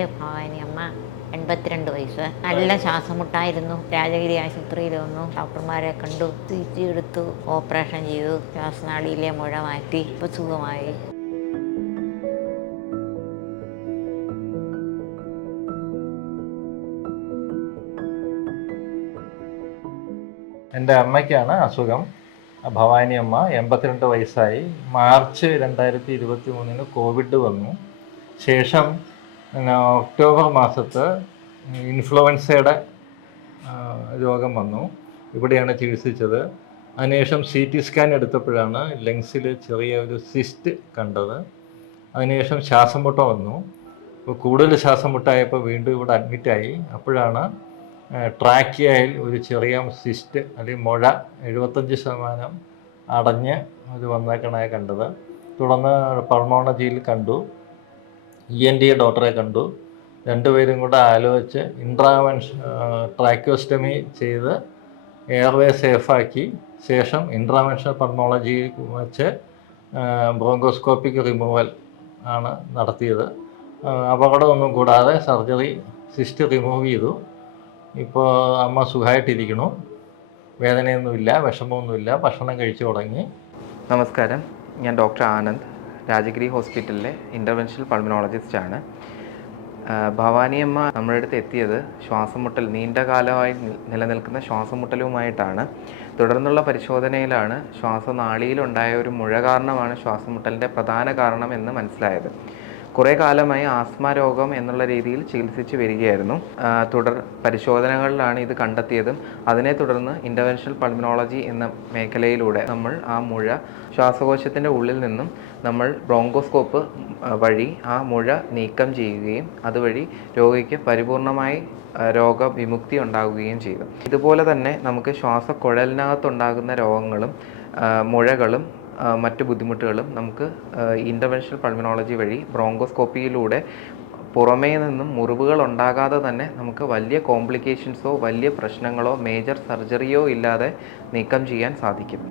പേര് ഭവാനി അമ്മ. 82 വയസ്സ്. നല്ല ശ്വാസമുട്ടായിരുന്നു. രാജഗിരി ആശുപത്രിയിൽ വന്നു. ഡോക്ടർമാരെ കണ്ടു, CT എടുത്തു, ഓപ്പറേഷൻ ചെയ്തു. ശ്വാസനാളിയിലെ മുഴ മാറ്റി. ഇപ്പോൾ സുഖമായി. എൻ്റെ അമ്മയ്ക്കാണ് അസുഖം. ഭവാനി അമ്മ, 82 വയസ്സായി. മാർച്ച് 2023 കോവിഡ് വന്നു. ശേഷം ഒക്ടോബർ മാസത്ത് ഇൻഫ്ലുവൻസയുടെ രോഗം വന്നു. ഇവിടെയാണ് ചികിത്സിച്ചത്. അതിനുശേഷം CT സ്കാൻ എടുത്തപ്പോഴാണ് ലങ്സിൽ ചെറിയ ഒരു സിസ്റ്റ് കണ്ടത്. അതിനുശേഷം ശ്വാസം മുട്ട വന്നു. അപ്പോൾ കൂടുതൽ ശ്വാസം മുട്ടായപ്പോൾ വീണ്ടും ഇവിടെ അഡ്മിറ്റായി. അപ്പോഴാണ് ട്രാക്കിയയിൽ ഒരു ചെറിയ സിസ്റ്റ് അല്ലെങ്കിൽ മുഴ 75% അടഞ്ഞ് അത് വന്നേക്കണേ കണ്ടത്. തുടർന്ന് പൾമോളജിയിൽ കണ്ടു, ENT ഡോക്ടറെ കണ്ടു. രണ്ടുപേരും കൂടെ ആലോചിച്ച് ട്രാക്യോസ്റ്റമി ചെയ്ത് എയർവേ സേഫാക്കി ശേഷം ഇൻട്രാവെൻഷണൽ പൾമോളജി വെച്ച് ബ്രോങ്കോസ്കോപ്പിക് റിമൂവൽ ആണ് നടത്തിയത്. അപകടമൊന്നും കൂടാതെ സർജറി സിസ്റ്റ് റിമൂവ് ചെയ്തു. ഇപ്പോൾ അമ്മ സുഖമായിട്ടിരിക്കണു. വേദനയൊന്നുമില്ല, വിഷമമൊന്നുമില്ല, ഭക്ഷണം കഴിച്ചു തുടങ്ങി. നമസ്കാരം, ഞാൻ ഡോക്ടർ ആനന്ദ്, രാജഗിരി ഹോസ്പിറ്റലിലെ ഇൻ്റർവെൻഷണൽ പൾമനോളജിസ്റ്റാണ്. ഭവാനിയമ്മ നമ്മുടെ അടുത്ത് എത്തിയത് നീണ്ട കാലമായി നിലനിൽക്കുന്ന ശ്വാസമുട്ടലുമായിട്ടാണ്. തുടർന്നുള്ള പരിശോധനയിലാണ് ശ്വാസനാളിയിലുണ്ടായ ഒരു മുഴ കാരണമാണ് ശ്വാസമുട്ടലിൻ്റെ പ്രധാന കാരണം എന്ന് മനസ്സിലായത്. കുറേ കാലമായി ആസ്മ രോഗം എന്നുള്ള രീതിയിൽ ചികിത്സിച്ച് വരികയായിരുന്നു. തുടർ പരിശോധനകളിലാണ് ഇത് കണ്ടെത്തിയതും അതിനെ തുടർന്ന് ഇൻ്റർവെൻഷണൽ പൾമനോളജി എന്ന മേഖലയിലൂടെ നമ്മൾ ആ മുഴ ശ്വാസകോശത്തിൻ്റെ ഉള്ളിൽ നിന്നും നമ്മൾ ബ്രോങ്കോസ്കോപ്പ് വഴി ആ മുഴ നീക്കം ചെയ്യുകയും അതുവഴി രോഗിക്ക് പരിപൂർണമായി രോഗവിമുക്തി ഉണ്ടാകുകയും ചെയ്തു. ഇതുപോലെ തന്നെ നമുക്ക് ശ്വാസക്കുഴലിനകത്തുണ്ടാകുന്ന രോഗങ്ങളും മുഴകളും മറ്റ് ബുദ്ധിമുട്ടുകളും നമുക്ക് ഇൻ്റർവെൻഷണൽ പൾമനോളജി വഴി ബ്രോങ്കോസ്കോപ്പിയിലൂടെ പുറമേ നിന്നും മുറിവുകൾ ഉണ്ടാകാതെ തന്നെ നമുക്ക് വലിയ കോംപ്ലിക്കേഷൻസോ വലിയ പ്രശ്നങ്ങളോ മേജർ സർജറിയോ ഇല്ലാതെ നീക്കം ചെയ്യാൻ സാധിക്കും.